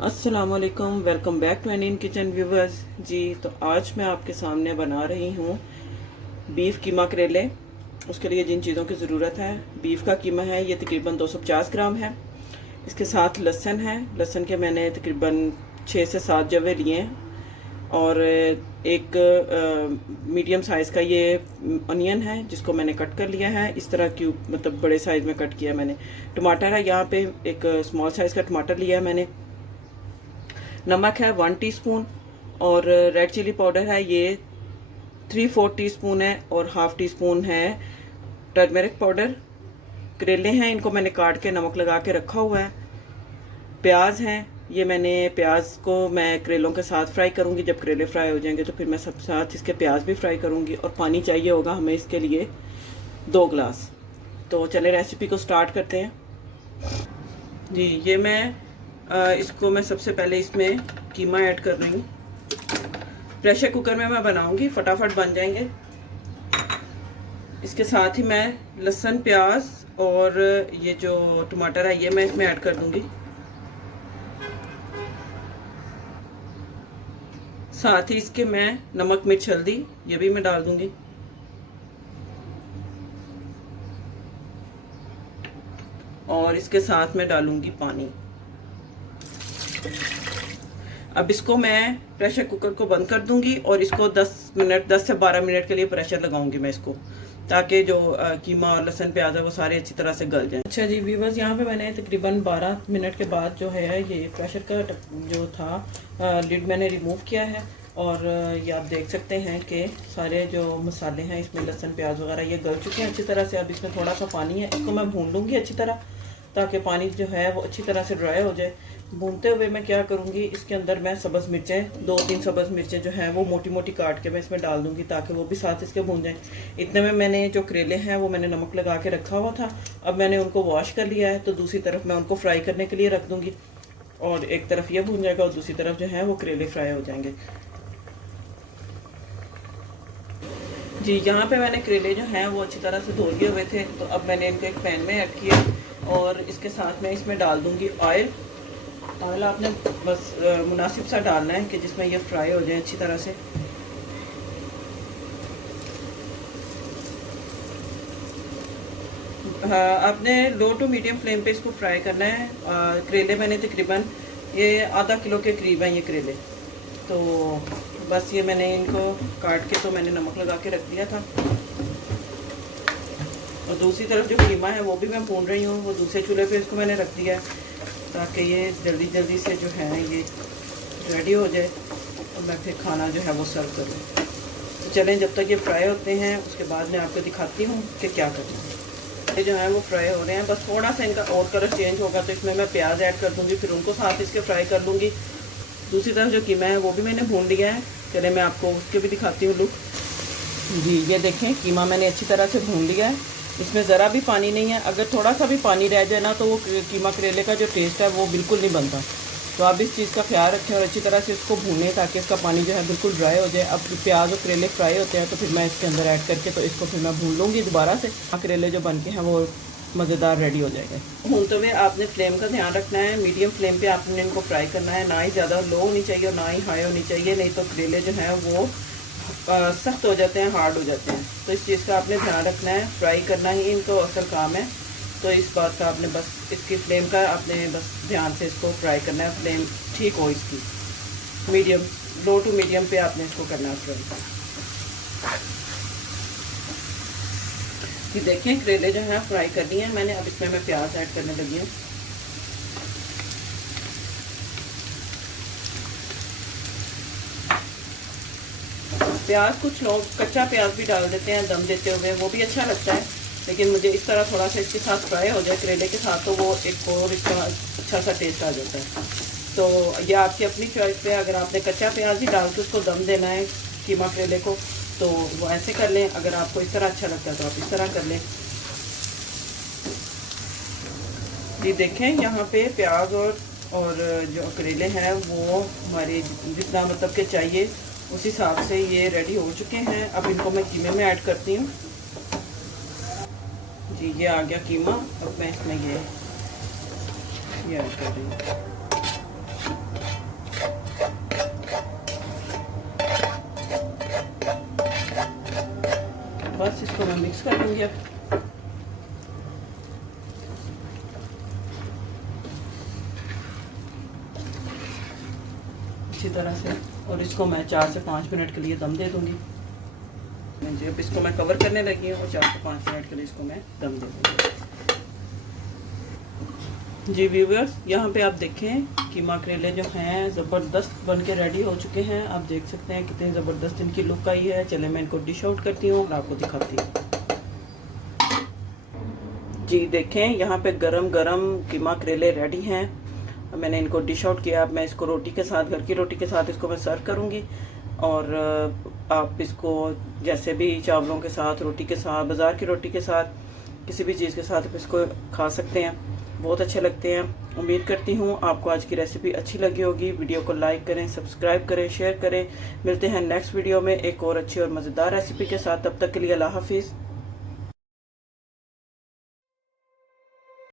अस्सलामुअलैकुम, welcome back to Indian kitchen viewers जी। तो आज मैं आपके सामने बना रही हूँ बीफ कीमा करेले। उसके लिए जिन चीज़ों की ज़रूरत है, बीफ का कीमा है, ये तकरीबन 250 ग्राम है। इसके साथ लहसुन है, लहसुन के मैंने तकरीबन 6 से 7 जवे लिए हैं। और एक मीडियम साइज़ का ये अनियन है जिसको मैंने कट कर लिया है, इस तरह क्यूब, मतलब बड़े साइज़ में कट किया मैंने। टमाटर है, यहाँ पे एक स्मॉल साइज़ का टमाटर लिया है मैंने। नमक है 1 टीस्पून और रेड चिली पाउडर है ये 3/4 टीस्पून है और हाफ टी स्पून है टर्मरिक पाउडर। करेले हैं, इनको मैंने काट के नमक लगा के रखा हुआ है। प्याज हैं, ये मैंने प्याज को मैं करेलों के साथ फ्राई करूंगी। जब करेले फ्राई हो जाएंगे तो फिर मैं सब साथ इसके प्याज भी फ्राई करूंगी। और पानी चाहिए होगा हमें इसके लिए 2 गिलास। तो चले रेसिपी को स्टार्ट करते हैं जी। ये इसको मैं सबसे पहले इसमें कीमा ऐड कर रही हूँ। प्रेशर कुकर में मैं बनाऊंगी, फटाफट बन जाएंगे। इसके साथ ही मैं लहसुन, प्याज और ये जो टमाटर है ये मैं इसमें ऐड कर दूंगी। साथ ही इसके मैं नमक, मिर्च, हल्दी ये भी मैं डाल दूंगी। और इसके साथ मैं डालूंगी पानी। अब इसको मैं प्रेशर कुकर को बंद कर दूंगी और इसको 10 से 12 मिनट के लिए प्रेशर लगाऊंगी मैं इसको, ताकि जो कीमा और लहसुन, प्याज है वो सारे अच्छी तरह से गल जाएं। अच्छा जी व्यूअर्स, यहाँ पे मैंने तकरीबन 12 मिनट के बाद जो है ये प्रेशर का जो था लिड मैंने रिमूव किया है। और ये आप देख सकते हैं कि सारे जो मसाले हैं इसमें, लहसुन, प्याज वगैरह ये गल चुके हैं अच्छी तरह से। अब इसमें थोड़ा सा पानी है, इसको मैं भून लूँगी अच्छी तरह, ताकि पानी जो है वो अच्छी तरह से ड्राई हो जाए। भूनते हुए मैं क्या करूँगी, इसके अंदर मैं सब्ज़ मिर्चें 2-3 सब्ज़ मिर्चें जो हैं वो मोटी मोटी काट के मैं इसमें डाल दूँगी, ताकि वो भी साथ इसके भून जाएँ। इतने में मैंने जो करेले हैं वो मैंने नमक लगा के रखा हुआ था। अब मैंने उनको वॉश कर लिया है, तो दूसरी तरफ मैं उनको फ्राई करने के लिए रख दूँगी। और एक तरफ ये भून जाएगा और दूसरी तरफ जो है वो करेले फ्राई हो जाएंगे जी। यहाँ पे मैंने करेले जो हैं वो अच्छी तरह से धो लिए हुए थे, तो अब मैंने इनको एक पैन में ऐड किया और इसके साथ मैं इसमें डाल दूँगी ऑयल। ऑयल आपने बस मुनासिब सा डालना है कि जिसमें ये फ्राई हो जाए अच्छी तरह से। आपने लो टू मीडियम फ्लेम पे इसको फ्राई करना है। करेले मैंने तकरीबन ये आधा किलो के करीब हैं ये करेले। तो बस ये मैंने इनको काट के तो मैंने नमक लगा के रख दिया था। और दूसरी तरफ जो कीमा है वो भी मैं भून रही हूँ, वो दूसरे चूल्हे पे इसको मैंने रख दिया है, ताकि ये जल्दी जल्दी से जो है ये रेडी हो जाए और मैं फिर खाना जो है वो सर्व करूँ। तो चलें, जब तक ये फ्राई होते हैं उसके बाद मैं आपको दिखाती हूँ कि क्या करना है। ये जो है वो फ्राई हो रहे हैं, बस थोड़ा सा इनका और कलर चेंज होगा तो इसमें मैं प्याज ऐड कर दूँगी, फिर उनको साथ इसके फ्राई कर लूँगी। दूसरी तरफ जो कीमा है वो भी मैंने भून लिया है। चले मैं आपको उसके भी दिखाती हूँ लुक जी। ये देखें, कीमा मैंने अच्छी तरह से भून लिया है, इसमें ज़रा भी पानी नहीं है। अगर थोड़ा सा भी पानी रह जाए ना तो वो कीमा करेले का जो टेस्ट है वो बिल्कुल नहीं बनता। तो आप इस चीज़ का ख्याल रखें और अच्छी तरह से इसको भूनें, ताकि इसका पानी जो है बिल्कुल ड्राई हो जाए। अब प्याज और करेले फ्राई होते हैं तो फिर मैं इसके अंदर ऐड करके तो इसको फिर मैं भून लूँगी दोबारा से। करेले जो बन के हैं वो मज़ेदार रेडी हो जाएगा। भूनते हुए आपने फ्लेम का ध्यान रखना है, मीडियम फ्लेम पे आपने इनको फ्राई करना है। ना ही ज़्यादा लो होनी चाहिए और ना ही हाई होनी चाहिए, नहीं तो करेले जो हैं वो सख्त हो जाते हैं, हार्ड हो जाते हैं। तो इस चीज़ का आपने ध्यान रखना है, फ्राई करना ही इनको असल काम है। तो इस बात का आपने बस इसकी फ्लेम का आपने बस ध्यान से इसको फ्राई करना है। फ्लेम ठीक हो इसकी, मीडियम, लो टू मीडियम पे आपने इसको करना है फ्राई। ये देखें, करेले जो हैं फ्राई कर लिए हैं मैंने। अब इसमें मैं प्याज ऐड करने लगी हूँ। प्याज कुछ लोग कच्चा प्याज भी डाल देते हैं दम देते हुए, वो भी अच्छा लगता है, लेकिन मुझे इस तरह थोड़ा सा इसके साथ फ्राई हो जाए करेले के साथ, तो वो एक और इसका अच्छा सा टेस्ट आ जाता है। तो ये आपकी अपनी चॉइस पे, अगर आपने कच्चा प्याज ही डाल के उसको दम देना है कीमा करेले को तो वो ऐसे कर लें। अगर आपको इस तरह अच्छा लगता है तो आप इस तरह कर लें जी। देखें, यहाँ पे प्याज और जो करेले हैं वो हमारे जितना मतलब के चाहिए उस हिसाब से ये रेडी हो चुके हैं। अब इनको मैं कीमे में ऐड करती हूँ जी ये आ गया कीमा। अब मैं इसमें ये ऐड कर रही हूँ। बस इसको मैं मिक्स कर दूंगी अब। अच्छी तरह से, और इसको मैं 4 से 5 मिनट के लिए दम दे दूंगी। जी अब इसको मैं कवर करने लगी हूँ और 4 से 5 मिनट के लिए इसको मैं दम दे दूंगी। जी व्यूअर्स, यहाँ पे आप देखें कीमा करेले जो हैं ज़बरदस्त बन के रेडी हो चुके हैं। आप देख सकते हैं कितनी ज़बरदस्त इनकी लुक आई है। चले मैं इनको डिश आउट करती हूँ और आपको दिखाती हूँ। जी देखें, यहाँ पे गरम गरम कीमा करेले रेडी हैं। मैंने इनको डिश आउट किया। अब मैं इसको रोटी के साथ, घर की रोटी के साथ इसको मैं सर्व करूँगी। और आप इसको जैसे भी चावलों के साथ, रोटी के साथ, बाज़ार की रोटी के साथ, किसी भी चीज़ के साथ आप इसको खा सकते हैं। बहुत अच्छे लगते हैं। उम्मीद करती हूँ आपको आज की रेसिपी अच्छी लगी होगी। वीडियो को लाइक करें, सब्सक्राइब करें, शेयर करें। मिलते हैं नेक्स्ट वीडियो में एक और अच्छी और मज़ेदार रेसिपी के साथ। तब तक के लिए अल्लाह हाफिज़।